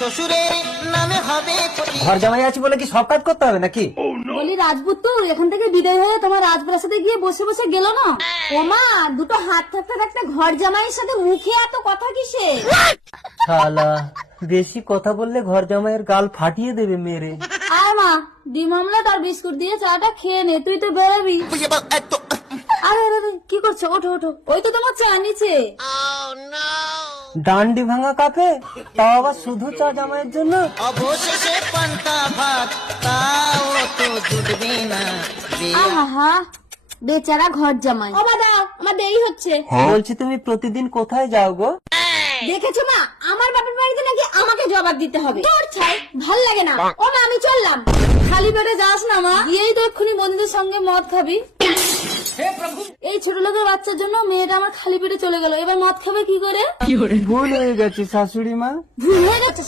শ্বশুরের নামে হবে ঘর জামাই আছি বলে কি সব কাজ করতে হবে নাকি? বলি রাজপুত্র এখান থেকে বিদায় হয়ে তোমার রাজপ্রাসাদে গিয়ে বসে বসে গেল না? ওমা দুটো হাত থাকতে থাকতে ঘর জামাইয়ের সাথে মুখে এত কথা কিসে? শালা বেশি কথা বললে ঘর জামাইয়ের গাল ফাটিয়ে দেবে মেরে। আর মা ডিম অমলেট আর বিস্কুট দিয়ে চাটা খেয়ে নে, তুই তো বেরোবি। আরে আরে আরে, কি করছো? ওঠো ওঠো, ওই তো তোমার চা নিচে। ডান্ডি ভাঙা কাপে, তাও আবার শুধু চা জামাইয়ের জন্য। অবশেষে পান্তা ভাত, তাও তো জুটবে না। আহা বেচারা ঘর জামাই। ও দাদা আমার দেরি হচ্ছে। বলছি তুমি প্রতিদিন কোথায় যাও গো? দেখেছো মা, আমার বাপের বাড়িতে নাকি আমাকে জবাব দিতে হবে। তোর ছাই ভাল লাগে না। ও মা আমি চললাম। খালি পেটে যাস না মা, গিয়েই তো এক্ষুনি বন্ধুদের সঙ্গে মদ খাবি। এই ছোট লোকের বাচ্চার জন্য মেয়েটা আমার খালি পেটে চলে গেল, এবার মদ খাবে কি করে? ভুল হয়ে গেছে শাশুড়ি মা। ভুল হয়ে গেছে।